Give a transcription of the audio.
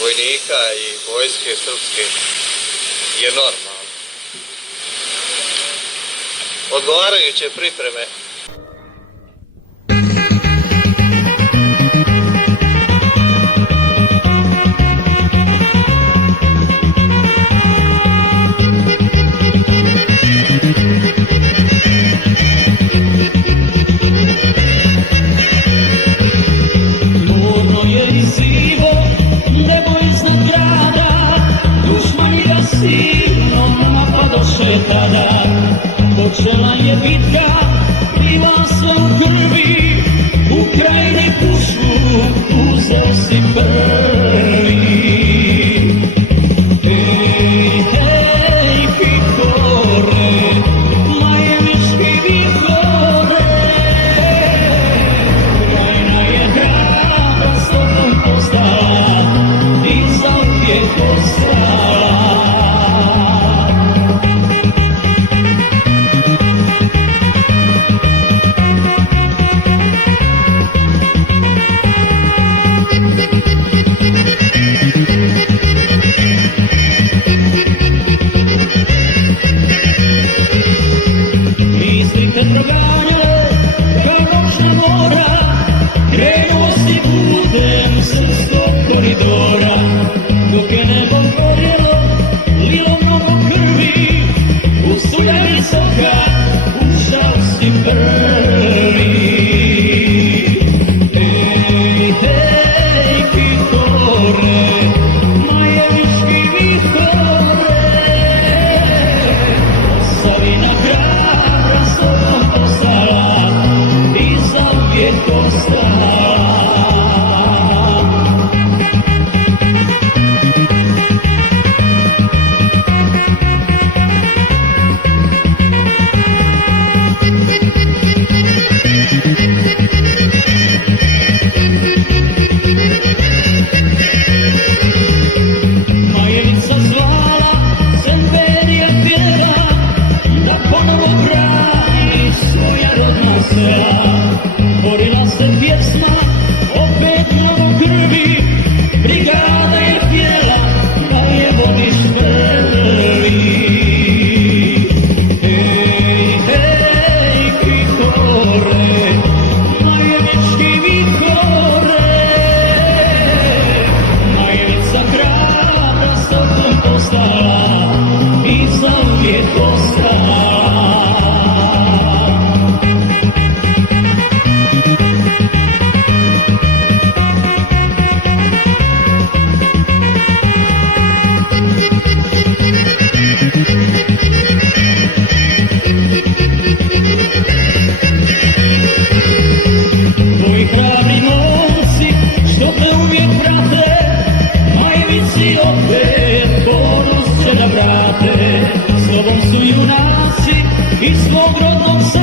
vojnika i vojske srpske je normalno. Odgovarajuće pripreme počela je bitka, krila se u krvi, Ukrajine pušu, Yeah. i svog rodnog